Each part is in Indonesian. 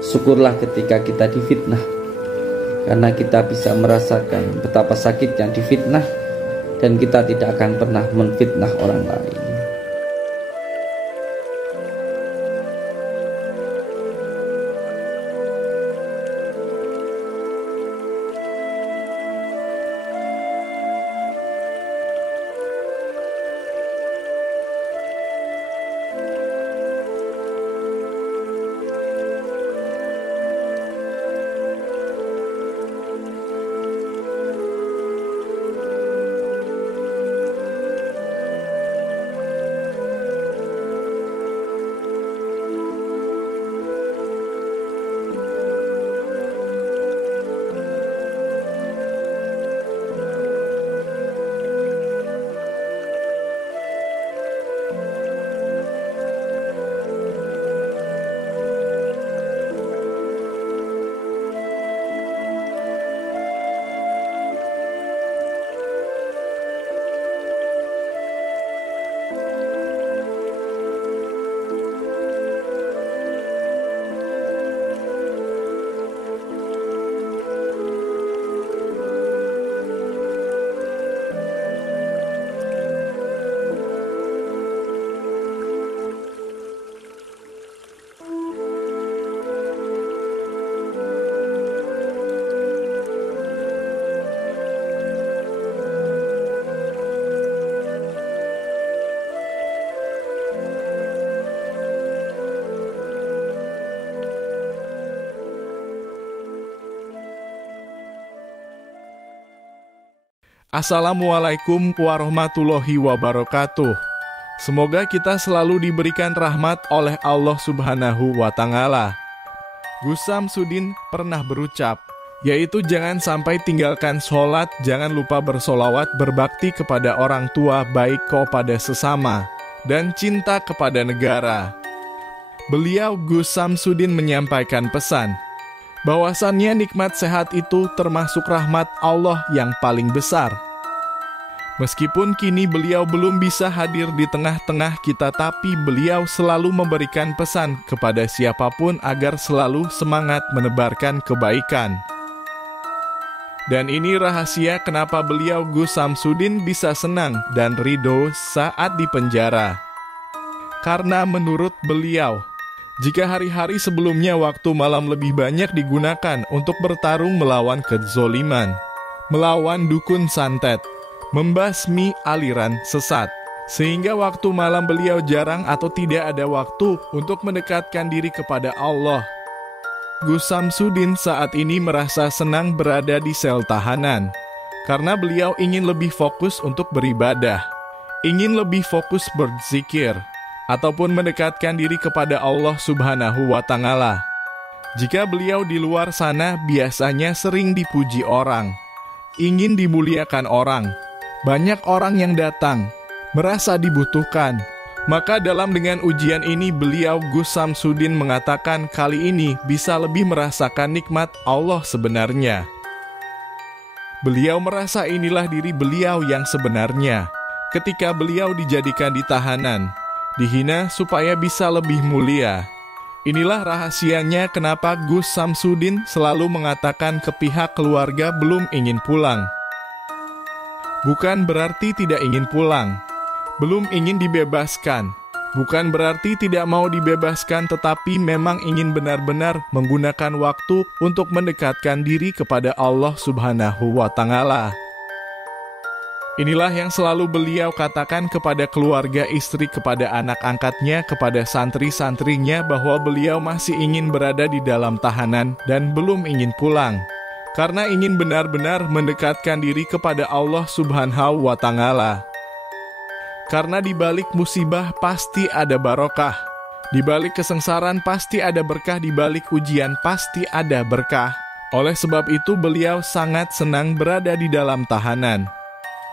Syukurlah ketika kita difitnah, karena kita bisa merasakan betapa sakitnya difitnah, dan kita tidak akan pernah menfitnah orang lain. Assalamualaikum warahmatullahi wabarakatuh. Semoga kita selalu diberikan rahmat oleh Allah Subhanahu wa Ta'ala. Gus Samsudin pernah berucap, yaitu jangan sampai tinggalkan sholat, jangan lupa bersolawat, berbakti kepada orang tua, baik kepada sesama, dan cinta kepada negara. Beliau Gus Samsudin menyampaikan pesan, bahwasannya nikmat sehat itu termasuk rahmat Allah yang paling besar. Meskipun kini beliau belum bisa hadir di tengah-tengah kita, tapi beliau selalu memberikan pesan kepada siapapun agar selalu semangat menebarkan kebaikan. Dan ini rahasia kenapa beliau Gus Samsudin bisa senang dan ridho saat di penjara. Karena menurut beliau, jika hari-hari sebelumnya waktu malam lebih banyak digunakan untuk bertarung melawan kezoliman, melawan dukun santet, membasmi aliran sesat, sehingga waktu malam beliau jarang atau tidak ada waktu untuk mendekatkan diri kepada Allah. Gus Samsudin saat ini merasa senang berada di sel tahanan, karena beliau ingin lebih fokus untuk beribadah, ingin lebih fokus berzikir, ataupun mendekatkan diri kepada Allah Subhanahu wa Ta'ala. Jika beliau di luar sana biasanya sering dipuji orang, ingin dimuliakan orang, banyak orang yang datang, merasa dibutuhkan. Maka dengan ujian ini beliau Gus Samsudin mengatakan kali ini bisa lebih merasakan nikmat Allah sebenarnya. Beliau merasa inilah diri beliau yang sebenarnya, ketika beliau dijadikan di tahanan, dihina supaya bisa lebih mulia. Inilah rahasianya kenapa Gus Samsudin selalu mengatakan ke pihak keluarga belum ingin pulang. Bukan berarti tidak ingin pulang, belum ingin dibebaskan. Bukan berarti tidak mau dibebaskan, tetapi memang ingin benar-benar menggunakan waktu untuk mendekatkan diri kepada Allah Subhanahu wa Ta'ala. Inilah yang selalu beliau katakan kepada keluarga, istri, kepada anak angkatnya, kepada santri-santrinya, bahwa beliau masih ingin berada di dalam tahanan dan belum ingin pulang, karena ingin benar-benar mendekatkan diri kepada Allah Subhanahu wa Ta'ala. Karena di balik musibah pasti ada barokah, di balik kesengsaraan pasti ada berkah, di balik ujian pasti ada berkah. Oleh sebab itu beliau sangat senang berada di dalam tahanan.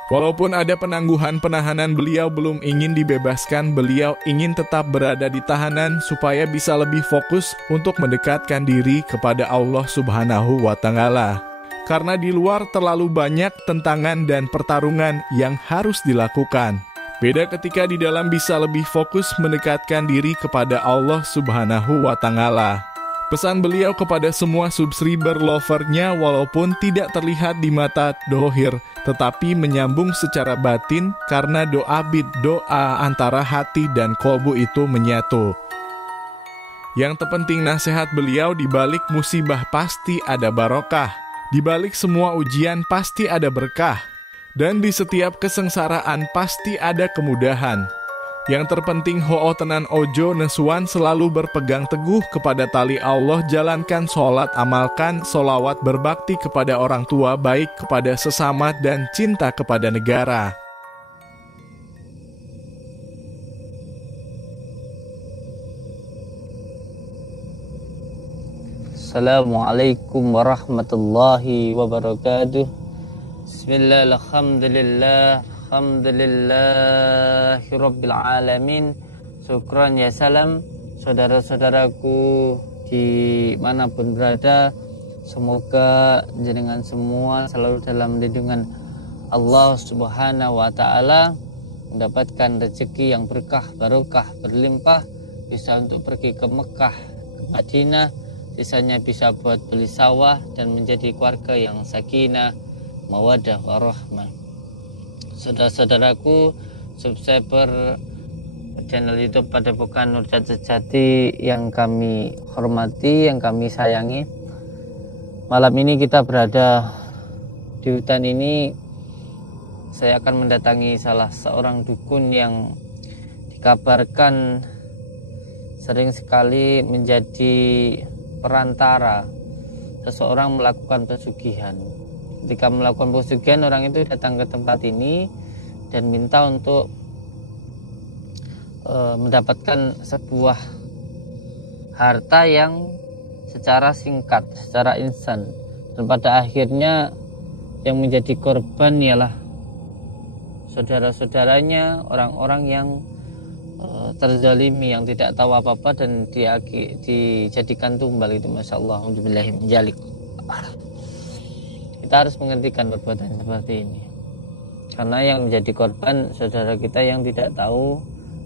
Walaupun ada penangguhan penahanan, beliau belum ingin dibebaskan, beliau ingin tetap berada di tahanan supaya bisa lebih fokus untuk mendekatkan diri kepada Allah Subhanahu wa Ta'ala. Karena di luar terlalu banyak tentangan dan pertarungan yang harus dilakukan. Beda ketika di dalam bisa lebih fokus mendekatkan diri kepada Allah Subhanahu wa Ta'ala. Pesan beliau kepada semua subscriber lovernya walaupun tidak terlihat di mata dohir, tetapi menyambung secara batin karena doa antara hati dan kolbu itu menyatu. Yang terpenting nasihat beliau, di balik musibah pasti ada barokah, di balik semua ujian pasti ada berkah, dan di setiap kesengsaraan pasti ada kemudahan. Yang terpenting ho'o tenan ojo nesuan, selalu berpegang teguh kepada tali Allah, jalankan sholat, amalkan sholawat, berbakti kepada orang tua, baik kepada sesama, dan cinta kepada negara. Assalamualaikum warahmatullahi wabarakatuh. Bismillah, alhamdulillah, alhamdulillahi rabbil alamin. Syukran ya salam. Saudara-saudaraku dimanapun berada, semoga jenengan semua selalu dalam lindungan Allah subhanahu wa ta'ala, mendapatkan rezeki yang berkah, barokah, berlimpah, bisa untuk pergi ke Mekah, ke Madinah, sisanya bisa buat beli sawah dan menjadi keluarga yang sakinah, mawadah, warahmah. Saudara-saudaraku, subscriber channel YouTube Padepokan Nurjat Sejati yang kami hormati, yang kami sayangi, malam ini kita berada di hutan ini. Saya akan mendatangi salah seorang dukun yang dikabarkan sering sekali menjadi perantara seseorang melakukan pesugihan. Ketika melakukan pesugihan, orang itu datang ke tempat ini dan minta untuk mendapatkan sebuah harta yang secara singkat, secara instan, dan pada akhirnya yang menjadi korban ialah saudara-saudaranya, orang-orang yang terzalimi, yang tidak tahu apa-apa dan dijadikan tumbal. Itu Masya Allah, alhamdulillah menjalik. Kita harus menghentikan perbuatan seperti ini, karena yang menjadi korban saudara kita yang tidak tahu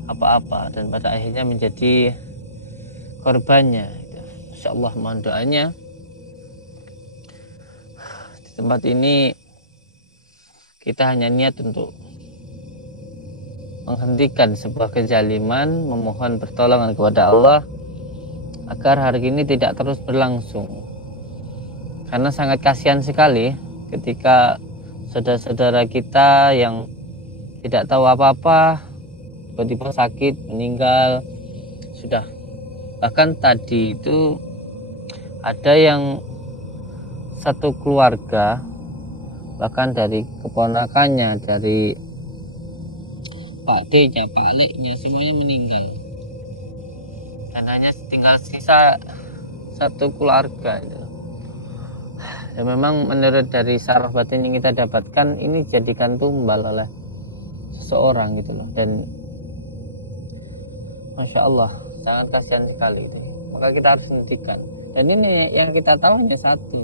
apa-apa dan pada akhirnya menjadi korbannya. Masya Allah, mohon doanya. Di tempat ini kita hanya niat untuk menghentikan sebuah kezaliman, memohon pertolongan kepada Allah agar hari ini tidak terus berlangsung. Karena sangat kasihan sekali ketika saudara-saudara kita yang tidak tahu apa-apa tiba-tiba sakit, meninggal. Sudah, bahkan tadi itu ada yang satu keluarga, bahkan dari keponakannya, dari Pak D-nya, Pak Leknya, semuanya meninggal, dan hanya tinggal sisa satu keluarga itu. Dan memang menurut dari saraf batin yang kita dapatkan, ini jadikan tumbal oleh seseorang gitu loh. Dan Masya Allah, sangat kasihan sekali itu. Maka kita harus hentikan. Dan ini yang kita tahu hanya satu.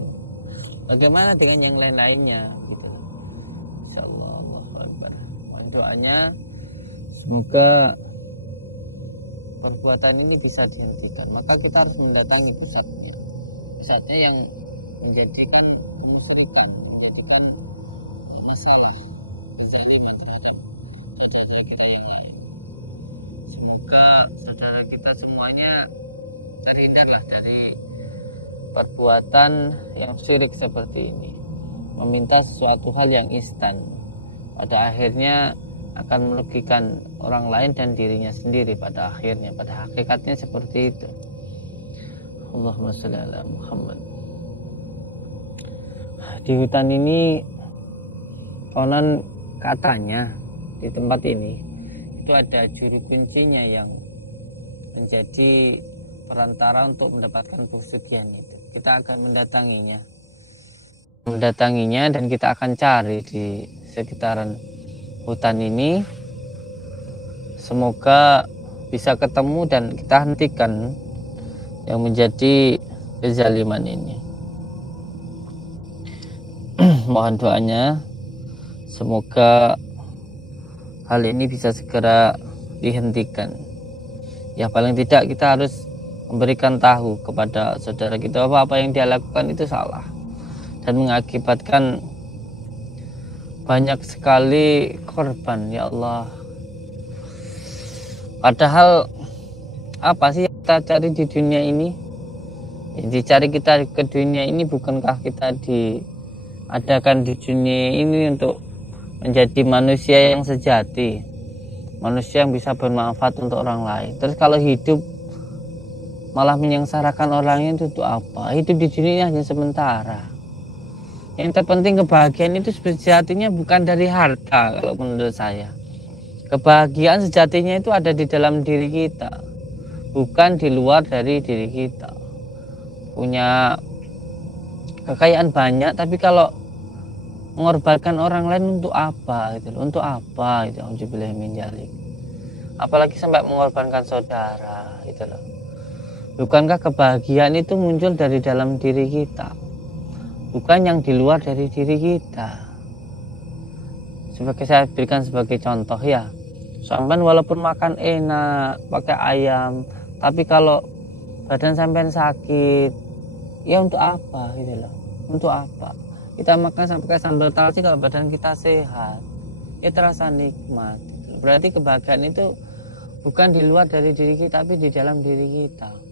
Bagaimana dengan yang lain-lainnya gitu. Insya Allah, Allahu Akbar. Mohon doanya, semoga perbuatan ini bisa dihentikan. Maka kita harus mendatangi pusatnya yang menjadikan kemusyrikan, menjadikan masalah terhadap saudara kita yang lain. Semoga saudara kita semuanya terhindarlah dari perbuatan yang syirik seperti ini, meminta sesuatu hal yang instan, pada akhirnya akan merugikan orang lain dan dirinya sendiri pada akhirnya. Pada hakikatnya seperti itu. Allahumma sholli ala Muhammad. Di hutan ini konon katanya di tempat ini itu ada juru kuncinya yang menjadi perantara untuk mendapatkan pesugihan itu. Kita akan mendatanginya dan kita akan cari di sekitaran hutan ini. Semoga bisa ketemu dan kita hentikan yang menjadi kezaliman ini. Mohon doanya, semoga hal ini bisa segera dihentikan. Ya paling tidak kita harus memberikan tahu kepada saudara kita bahwa apa yang dia lakukan itu salah dan mengakibatkan banyak sekali korban. Ya Allah, padahal apa sih yang kita cari di dunia ini? Yang dicari kita ke dunia ini bukankah kita diadakan di dunia ini untuk menjadi manusia yang sejati, manusia yang bisa bermanfaat untuk orang lain. Terus kalau hidup malah menyengsarakan orangnya itu untuk apa? Hidup di dunia hanya sementara. Yang terpenting kebahagiaan itu sejatinya bukan dari harta kalau menurut saya. Kebahagiaan sejatinya itu ada di dalam diri kita, bukan di luar dari diri kita. Punya kekayaan banyak, tapi kalau mengorbankan orang lain untuk apa gitu loh, untuk apa itu, auzubillahi min dzalik. Apalagi sampai mengorbankan saudara gitu loh. Bukankah kebahagiaan itu muncul dari dalam diri kita, bukan yang di luar dari diri kita? Sebagai saya berikan sebagai contoh ya, sampean walaupun makan enak pakai ayam, tapi kalau badan sampean sakit, ya untuk apa gitu loh, untuk apa? Kita makan sampai sambal terasi kalau badan kita sehat, ya terasa nikmat. Berarti kebahagiaan itu bukan di luar dari diri kita, tapi di dalam diri kita.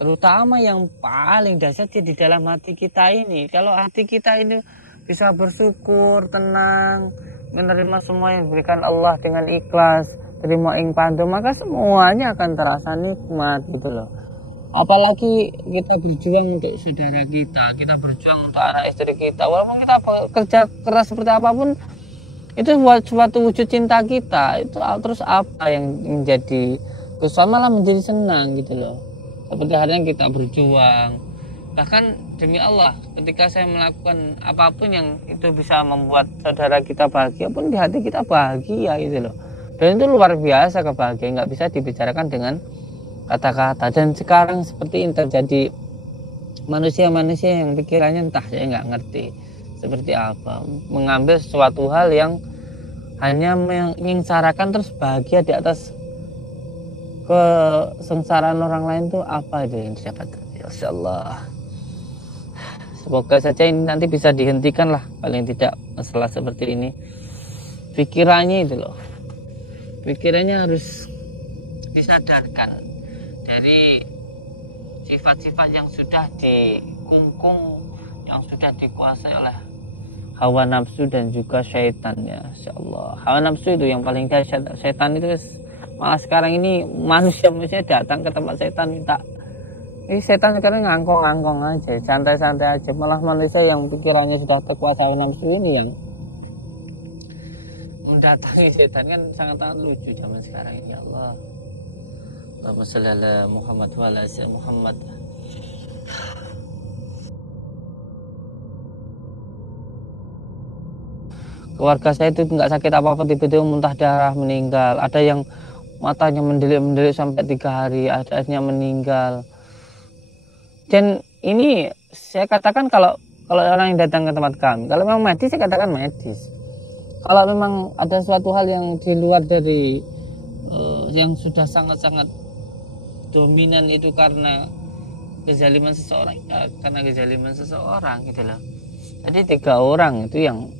Terutama yang paling dahsyat di dalam hati kita ini. Kalau hati kita ini bisa bersyukur, tenang, menerima semua yang diberikan Allah dengan ikhlas, terima ing pandu, maka semuanya akan terasa nikmat gitu loh. Apalagi kita berjuang untuk saudara kita berjuang untuk anak istri kita, walaupun kita kerja keras seperti apapun, itu suatu wujud cinta kita. Itu terus apa yang menjadi kesal, malah menjadi senang gitu loh. Seperti halnya kita berjuang, bahkan demi Allah, ketika saya melakukan apapun yang itu bisa membuat saudara kita bahagia, pun di hati kita bahagia gitu loh. Dan itu luar biasa kebahagiaan, nggak bisa dibicarakan dengan kata-kata. Dan sekarang seperti ini terjadi manusia-manusia yang pikirannya entah, saya nggak ngerti seperti apa, mengambil suatu hal yang hanya menyengsarakan terus bahagia di atas kesengsaraan orang lain. Tuh apa itu yang didapatkan? Ya Allah, semoga saja ini nanti bisa dihentikan lah, paling tidak masalah seperti ini. Pikirannya itu loh, pikirannya harus disadarkan dari sifat-sifat yang sudah dikungkung, yang sudah dikuasai oleh hawa nafsu dan juga syaitan. Ya insyaallah, hawa nafsu itu yang paling dahsyat. Syaitan itu malah sekarang ini manusia datang ke tempat setan minta. Ini setan sekarang ngangkong aja, santai-santai aja. Malah manusia yang pikirannya sudah terkuasai hawa nafsu ini yang mendatangi setan, kan sangat lucu zaman sekarang ini. Ya Allah, Allahumma shalli ala Muhammad wa ala ali Muhammad. Keluarga saya itu nggak sakit apa-apa, tiba-tiba muntah darah meninggal. Ada yang matanya mendelik-mendelik sampai 3 hari, akhirnya meninggal. Dan ini saya katakan kalau orang yang datang ke tempat kami, kalau memang medis saya katakan medis. Kalau memang ada suatu hal yang di luar dari yang sudah sangat-sangat dominan itu karena kezaliman seseorang, ya karena kezaliman seseorang gitu loh. Jadi 3 orang itu yang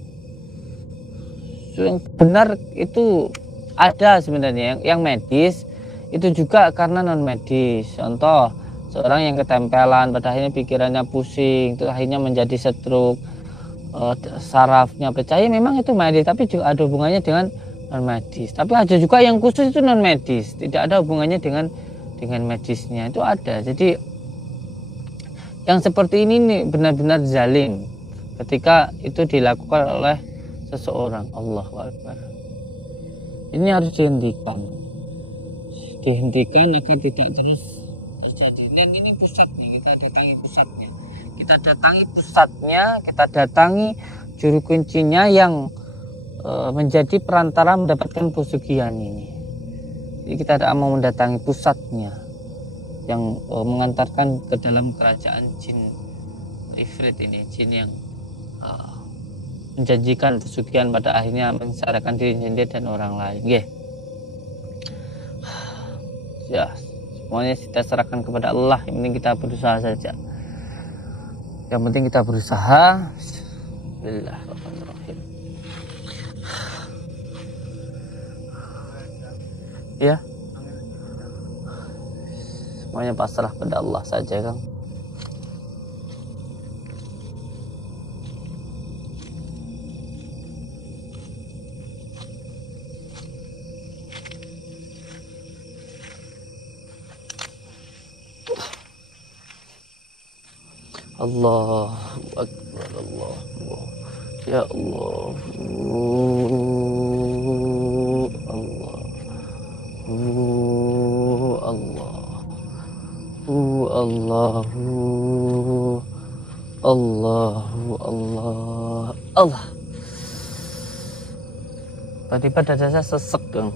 benar itu ada sebenarnya, yang medis itu juga karena non medis. Contoh, seorang yang ketempelan, pada akhirnya pikirannya pusing, itu akhirnya menjadi stroke, sarafnya pecah, memang itu medis, tapi juga ada hubungannya dengan non medis. Tapi ada juga yang khusus itu non medis, tidak ada hubungannya dengan medisnya, itu ada. Jadi yang seperti ini nih benar-benar zalim ketika itu dilakukan oleh seseorang. Allahu Akbar. Ini harus dihentikan agar tidak terus terjadi. Dan ini pusatnya, kita datangi juru kuncinya yang menjadi perantara mendapatkan pesugihan ini. Jadi kita tidak mau mendatangi pusatnya yang mengantarkan ke dalam kerajaan jin ifrit ini, jin yang menjanjikan pesugihan pada akhirnya menyengsarakan diri sendiri dan orang lain. Ya, semuanya kita serahkan kepada Allah. Yang penting kita berusaha saja. Yang penting kita berusaha. Bismillahirrahmanirrahim. Ya, semuanya pasrah pada Allah saja, Kang. Allahu Akbar, Allah, ya Allah, Allah, Allah, Allah. Tiba-tiba dada saya sesek, Kang.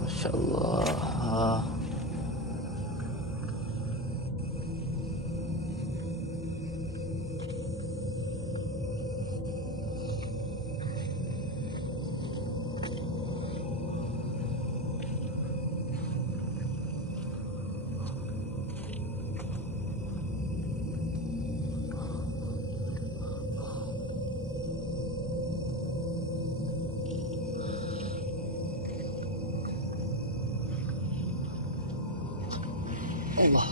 Masya Allah. Allah.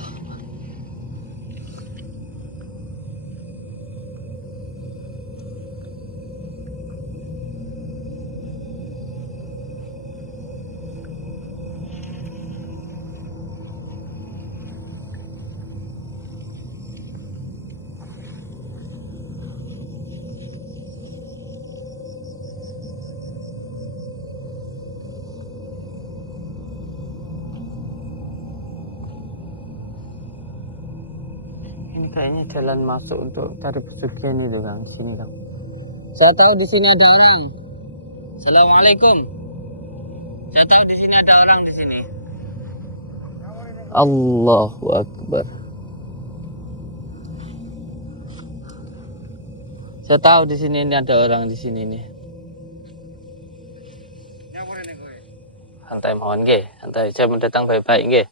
Kayaknya jalan masuk untuk cari pesugihan itu, Kang. Sini, Kang. Saya tahu di sini ada orang. Assalamualaikum. Saya tahu di sini ada orang di sini. Allahu Akbar. Saya tahu di sini ini ada orang di sini nih. Santai mawon nggih, santai. Saya mau datang baik-baik nggih.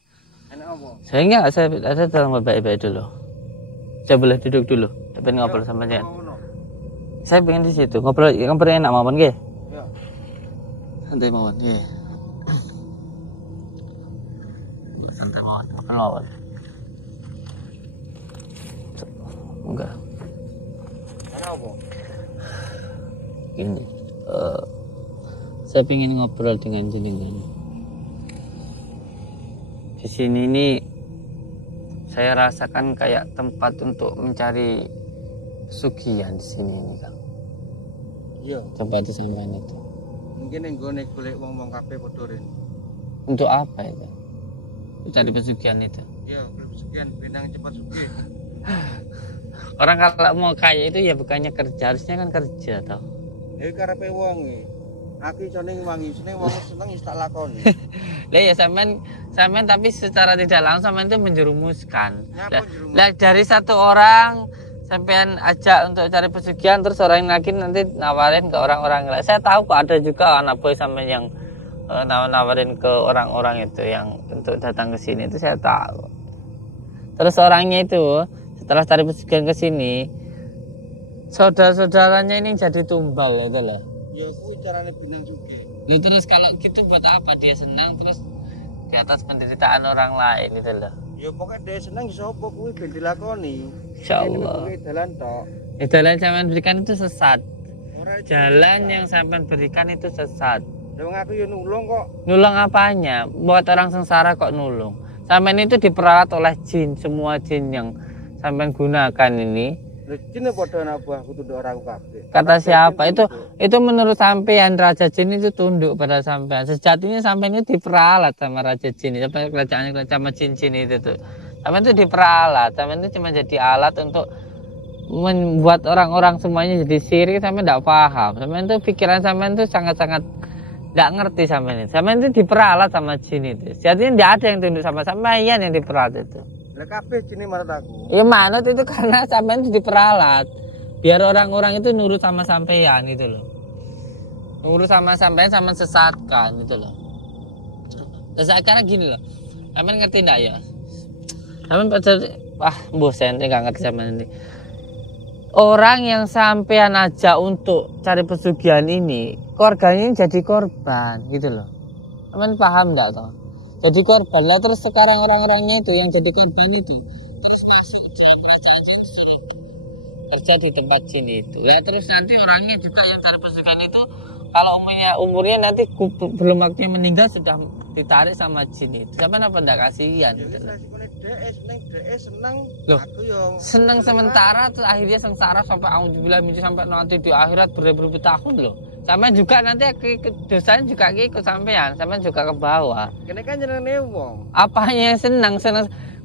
Saya enggak, saya ada datang baik-baik dulu. Saya boleh duduk dulu, tapi ngobrol sama dia. Saya pengen di situ ngobrol enak mawon nggih. Ya. Santai mawon nggih. Santai mawon. Enggak. Kenapa? Ini saya pengen ngobrol dengan jenengan. Di sini ini saya rasakan kayak tempat untuk mencari pesugihan di sini ini, Kang. Iya. Tempat di sampean itu. Mungkin yang gue golek wong-wong kabeh padha rene. Untuk apa itu? Mencari pesugihan itu. Iya, pesugihan benang cepat sugih. Orang kalau mau kaya itu ya bukannya kerja, harusnya kan kerja tau. Ya karepe wong iki. Aku iso ning wangi, seneng wong seneng wis tak lakoni. Lah ya sampean tapi secara tidak langsung sampean itu menjerumuskan. Lah dari satu orang sampean ajak untuk cari pesugihan, terus orang lagi nanti nawarin ke orang-orang lain. Saya tahu kok ada juga anak boy sampean yang nawarin ke orang-orang itu yang untuk datang ke sini, itu saya tahu. Terus orangnya itu setelah cari pesugihan ke sini, saudara-saudaranya ini jadi tumbal itu loh. Ya kuwi carane benang sugih. Lalu terus kalau gitu buat apa dia senang terus di atas penderitaan orang lain itu loh. Ya pokoknya dia senang sapa kuwi ben dilakoni. Insyaallah. Ini dalan tok. Jalan sampean berikan itu sesat. Jalan yang sampean berikan itu sesat. Lah aku ya nulung kok. Nulung apanya? Buat orang sengsara kok nulung. Sampean itu diperalat oleh jin, semua jin yang sampean gunakan ini. Jin padha anak buahku tunduk orang kabeh. Kata siapa? Itu menurut sampean raja jin itu tunduk pada sampean. Sejatinya sampean itu diperalat sama raja jin. Sampai kerajaan sama jin-jin itu tuh. Sampean itu diperalat. Sampean itu cuma jadi alat untuk membuat orang-orang semuanya jadi sirik. Sampean enggak paham. Sampean itu pikiran sampean itu sangat-sangat enggak ngerti sampean itu. Sampean itu diperalat sama jin itu. Sejatinya enggak ada yang tunduk sama sampean yang diperalat itu. Lah kabeh jine manut aku. Ya manut itu karena sampean itu diperalat. Biar orang-orang itu nurut sama sampean gitu loh. Nurut sama sampean sama sesatkan gitu loh. Sekarang gini loh, sampean ngerti ndak ya? Sampean bosan nggak ngerti sama ini. Orang yang sampean aja untuk cari pesugihan ini, keluarganya jadi korban, gitu loh. Sampean paham nggak toh? Jadi korban lah, terus sekarang orang-orangnya itu yang jadi korban itu terus masuk kerja di tempat sini itu. Ya terus nanti orangnya juga yang cari pesugihan itu, kalau umurnya nanti belum waktunya meninggal sudah ditarik sama jin itu. Sampai apa ndak kasihan gitu. Seneng sementara terus akhirnya sengsara sampai auzubillah sampai nanti di akhirat beribu-ribu tahun loh. Sampai juga nanti dosanya juga ikut sampean, sampean juga ke bawah. Kene kan jenenge wong. Apanya yang senang?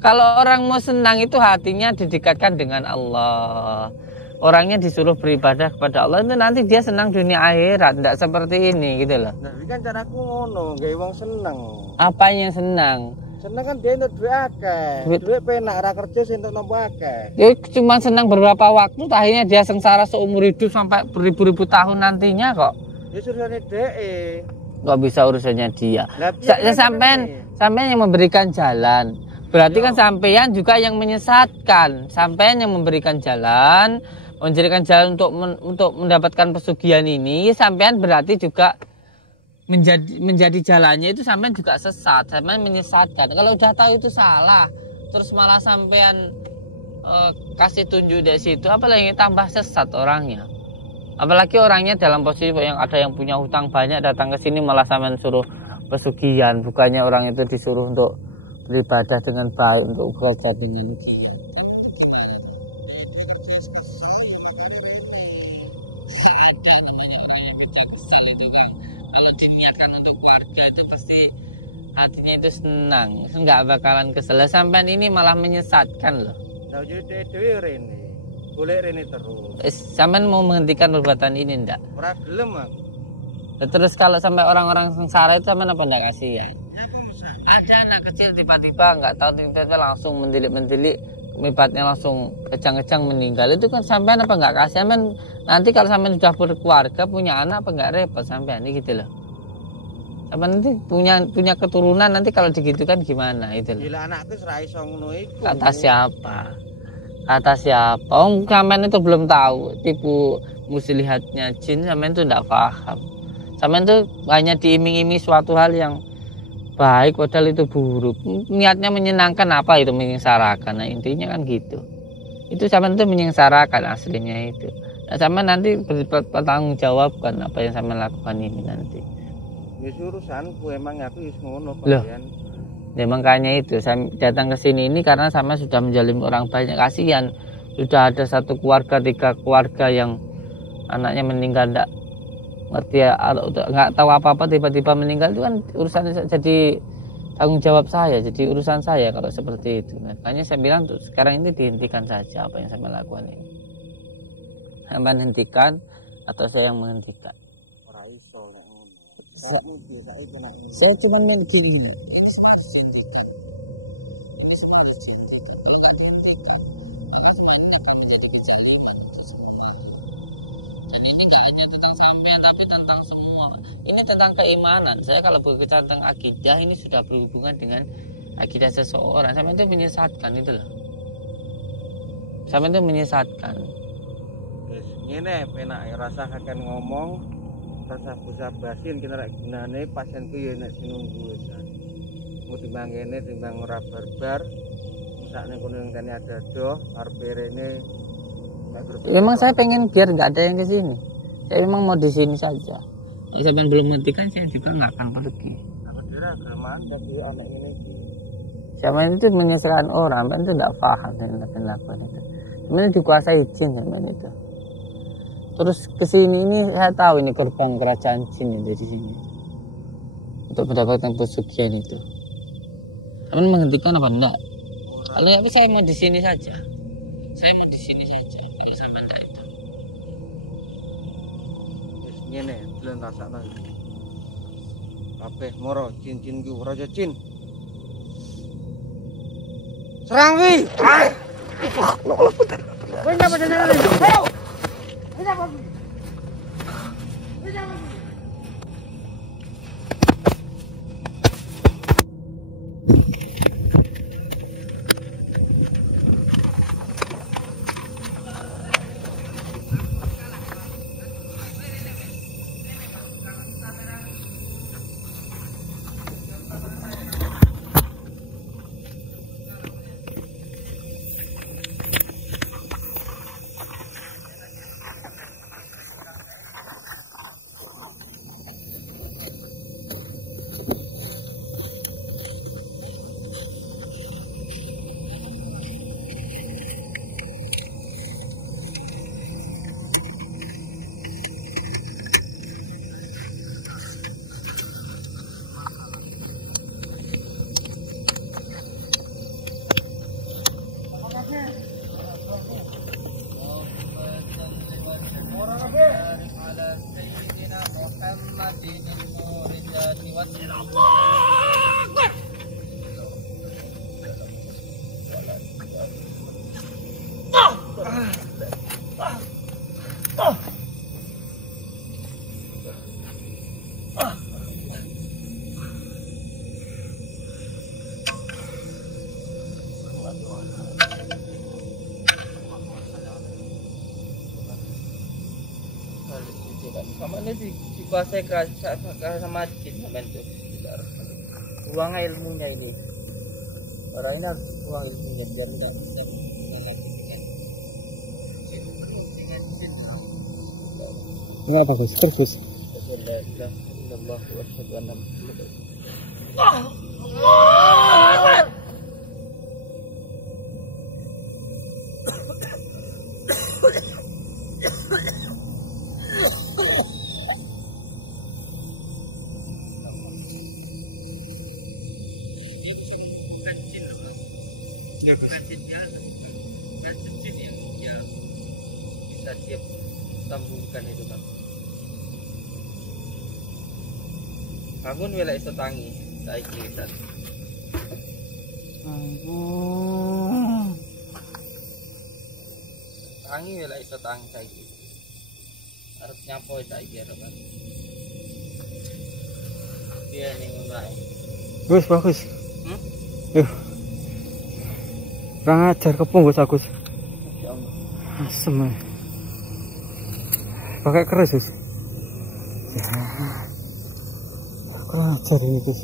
Kalau orang mau senang itu hatinya didekatkan dengan Allah. Orangnya disuruh beribadah kepada Allah itu nanti dia senang dunia akhirat, tidak seperti ini gitu loh. Nah, ini kan caraku ngono, gawe wong seneng. Apanya yang senang? Seneng kan dia untuk duit akeh. Duit penak ra kerja sing entuk nampa akeh. Ya cuma senang beberapa waktu, akhirnya dia sengsara seumur hidup sampai beribu-ribu tahun nantinya kok. Ya urusannya DE. Enggak bisa urusannya dia. Sampean yang memberikan jalan. Berarti kan sampean juga yang menyesatkan. Sampean yang memberikan jalan, menjadikan jalan untuk mendapatkan pesugihan ini, sampean berarti juga menjadi jalannya itu sampean juga sesat, sampean menyesatkan. Kalau udah tahu itu salah, terus malah sampean kasih tunjuk dari situ, apalagi tambah sesat orangnya. Apalagi orangnya dalam posisi yang ada yang punya hutang banyak datang ke sini malah sampean suruh pesugihan, bukannya orang itu disuruh untuk beribadah dengan baik, untuk bekerja dengan untuk keluarga itu pasti hatinya itu senang, nggak bakalan kesel. Sampean ini malah menyesatkan loh. Nah, jadi dewe rene, boleh rene terus. Sampean mau menghentikan perbuatan ini ndak? Ora gelem aku. Terus kalau sampai orang-orang sengsara itu sampean apa ndak kasihan? Ada anak kecil tiba-tiba nggak tahu tiba-tiba langsung mendelik-mendelik, mibatnya langsung kejang-kejang meninggal. Itu kan sampean apa nggak kasihan? Sampean nanti kalau sampean sudah berkeluarga punya anak apa nggak repot sampean ini gitu loh. Apa nanti punya keturunan nanti kalau digitukan gimana itu loh. Gila anakku serai iso ngono iku. Kata siapa? Sampean itu belum tahu tipu muslihatnya jin, sampean itu enggak paham. Sampean itu hanya diiming-imingi suatu hal yang baik padahal itu buruk. Niatnya menyenangkan apa itu menyengsarakan. Nah, intinya kan gitu. Itu sampean itu menyengsarakan aslinya itu. Nah, sampean nanti bertanggung jawabkan apa yang sampean lakukan ini nanti. Wis urusanku emang aku wis ngono kalian. Ya makanya itu saya datang ke sini ini karena sama sudah menjalin orang banyak, kasihan. Sudah ada satu keluarga, 3 keluarga yang anaknya meninggal enggak ngerti ya, enggak tahu apa-apa tiba-tiba meninggal, itu kan urusan jadi tanggung jawab saya, jadi urusan saya kalau seperti itu. Makanya saya bilang tuh sekarang ini dihentikan saja apa yang saya lakukan ini. Sampai hentikan atau saya yang menghentikan. Saya cuma mengingin. Dan ini gak hanya tentang sampean tapi tentang semua. Ini tentang keimanan. Saya kalau berbicara tentang akidah ini sudah berhubungan dengan akidah seseorang. Sampean itu menyesatkan itu loh. Sampean itu menyesatkan. Wis ngene penak rasa akan ngomong. Rasa basin kita rek gunane pasienku ya nek sinunggu wisan. Mau timbang kene timbang ora barbar. Misakne kono yang tane ada doh arep rene. Memang saya pengen biar enggak ada yang ke sini. Saya memang mau di sini saja. Kalau sampean belum menghentikan saya juga enggak akan pergi. Aku kira kelemahan tapi anak ini. Siapa itu menyesalkan orang, itu enggak paham dengan lakukan itu. Sebenarnya dikuasai jin sampean itu. Terus kesini ini saya tahu ini gerbang kerajaan jin yang di sini untuk mendapatkan pesugihan itu. Kamu menghentikan apa enggak? Kalau enggak saya mau di sini saja. Saya mau di sini saja. Kalau saya enggak itu. Wis ngene, dolen rasakno. Kabeh moro jin-jin ku raja jin. Serang wi. Allah putar. Wis apa jenenge? Ayo. Sama ini dikuasai kerasa sama jin sampean tuh. Buang ilmunya ini. Orang ini harus buang ilmunya biar enggak Enggak bagus, terus. yang bisa dia sambungkan itu kan. Bangun wela iso tangi saiki wisan. Tangi wela iso tangi saiki. Arep nyapo saiki arep kan. Dia ning ngono ae. Bagus. Kurang ajar kepung Gus Agus. Asem. Pakai keris Gus. Kurang ajar ini Gus.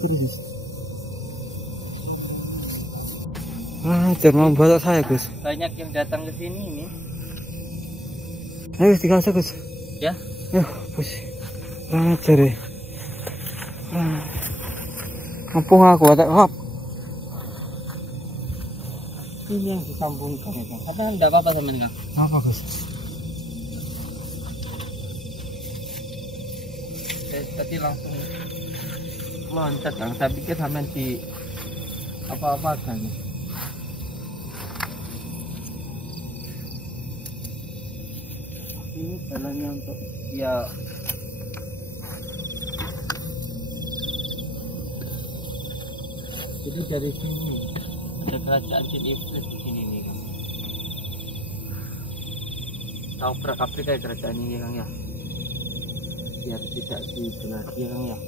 Keris. Ajar mau batok saya Gus. Banyak yang datang ke sini ini. Ayo dikasih Gus. Ya. Ayo, Gus. Kurang ajar ya. Kampung aku tak hap. Ini yang disambungkan itu. Karena enggak apa-apa sama ini, Kang. Apa Gus? Saya tadi langsung loncat, Kang. Saya pikir sampean di apa-apakan. Ini jalannya untuk ya jadi dari sini ada kerajaan jin iblis di sini nih, Kang. Tahu perak Afrika ya kerajaan ini, Kang ya. Biar tidak dibelah dia, Kang ya.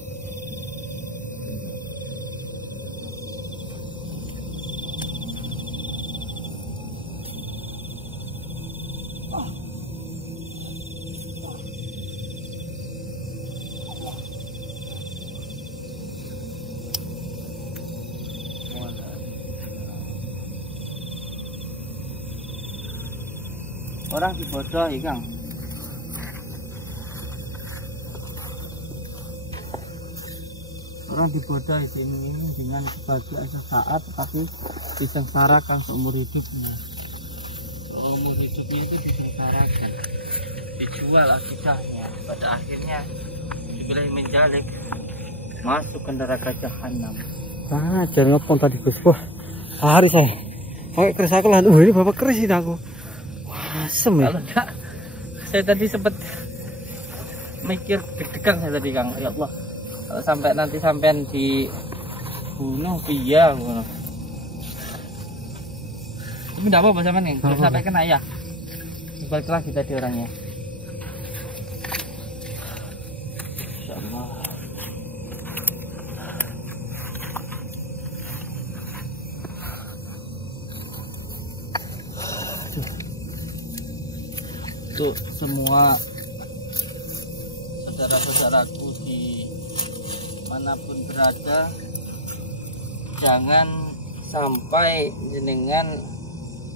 Orang dibodohi, Kang. Orang dibodohi ini dengan sebagian sesaat, tapi disengsarakan seumur hidupnya. Seumur hidupnya itu disengsarakan, dijual akidahnya. Pada akhirnya dibilang menjalik, masuk ke neraka jahanam. Jangan ngepon tadi Gus. Wah, hari saya. Pakai keris aku lah. Ini bapak keris ini aku. Asem ya. Kalau enggak, saya tadi sempat mikir deg-degan saya tadi, Kang. Ya Allah, kalau sampai nanti sampean dibunuh iya ngono. Tapi enggak apa-apa sampean, Kang. Kalau sampai kena ya. Balik lagi tadi orangnya. Insyaallah. Untuk semua saudara-saudaraku di manapun berada, jangan sampai jenengan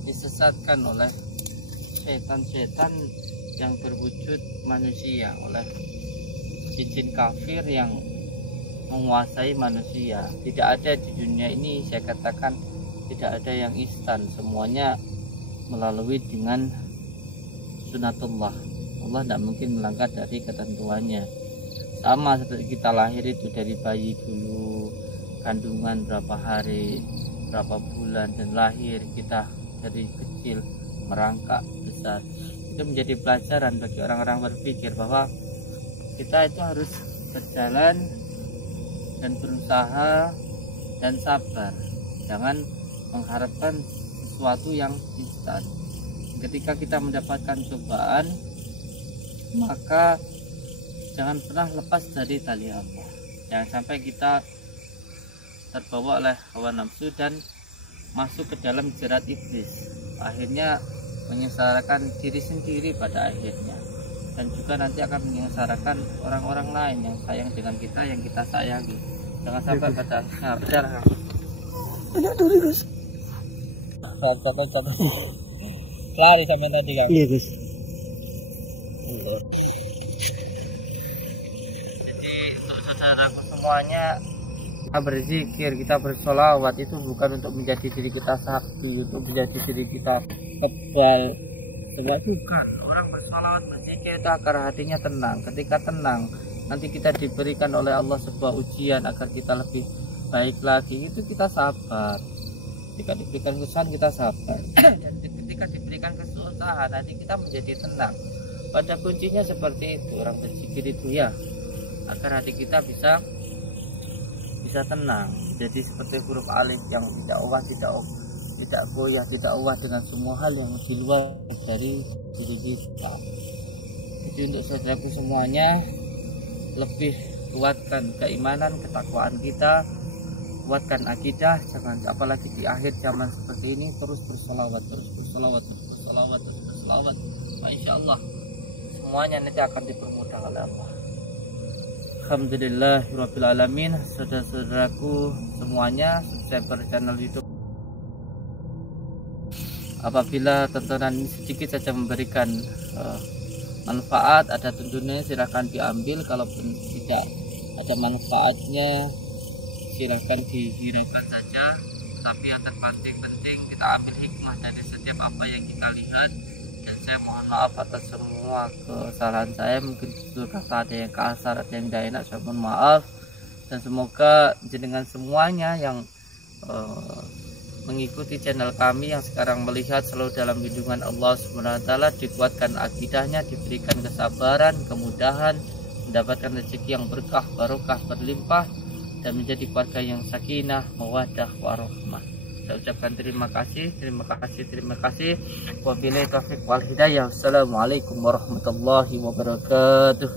disesatkan oleh setan-setan yang berwujud manusia, oleh jin kafir yang menguasai manusia. Tidak ada di dunia ini, saya katakan tidak ada yang instan, semuanya melalui dengan sunatullah. Allah tidak mungkin melanggar dari ketentuannya. Sama seperti kita lahir itu dari bayi dulu, kandungan berapa hari, berapa bulan, dan lahir kita dari kecil merangkak besar. Itu menjadi pelajaran bagi orang-orang berpikir bahwa kita itu harus berjalan dan berusaha dan sabar. Jangan mengharapkan sesuatu yang instan. Ketika kita mendapatkan cobaan, maka jangan pernah lepas dari tali Allah. Jangan sampai kita terbawa oleh hawa nafsu dan masuk ke dalam jerat iblis, akhirnya menyengsarakan diri sendiri pada akhirnya, dan juga nanti akan menyengsarakan orang-orang lain yang sayang dengan kita, yang kita sayangi. Jangan sampai pada akhirnya berdarah. Banyak dulu Gus. Contoh. Lari sampai tadi kan. Iya Gus. Jadi untuk saudaraku semuanya, kita berzikir, kita bersolawat itu bukan untuk menjadi diri kita sakti, untuk menjadi diri kita kebal. Sebab bukan, orang bersolawat berzikir itu agar hatinya tenang. Ketika tenang, nanti kita diberikan oleh Allah sebuah ujian agar kita lebih baik lagi. Itu kita sabar. Ketika diberikan kesusahan kita sabar. Dan ketika diberikan kesusahan nanti kita menjadi tenang. Pada kuncinya seperti itu, orang berzikir itu ya, agar hati kita bisa tenang. Jadi seperti huruf alif yang tidak goyah, tidak ubah dengan semua hal yang di luar dari diri kita. Jadi untuk saudaraku semuanya, lebih kuatkan keimanan, ketakwaan kita, kuatkan akidah. Jangan, apalagi di akhir zaman seperti ini, terus bersolawat. Insya Allah semuanya nanti akan dipermudah oleh Allah. Alhamdulillahirrabbilalamin. Saudara-saudaraku semuanya, subscriber channel YouTube, apabila tontonan ini sedikit saja memberikan manfaat, ada tuntunannya silahkan diambil. Kalaupun tidak ada manfaatnya, silahkan dihiraukan saja. Tapi yang terpenting kita ambil hikmah dari setiap apa yang kita lihat. Dan saya mohon maaf atas semua kesalahan saya, mungkin tutur kata ada yang kasar, ada yang tidak enak, saya mohon maaf. Dan semoga jenengan semuanya yang mengikuti channel kami, yang sekarang melihat, selalu dalam lindungan Allah SWT, dikuatkan akidahnya, diberikan kesabaran, kemudahan, mendapatkan rezeki yang berkah, barokah, berlimpah, dan menjadi keluarga yang sakinah, mawaddah, warahmah. Saya ucapkan terima kasih. Wabillahi taufiq wal hidayah. Wassalamualaikum warahmatullahi wabarakatuh.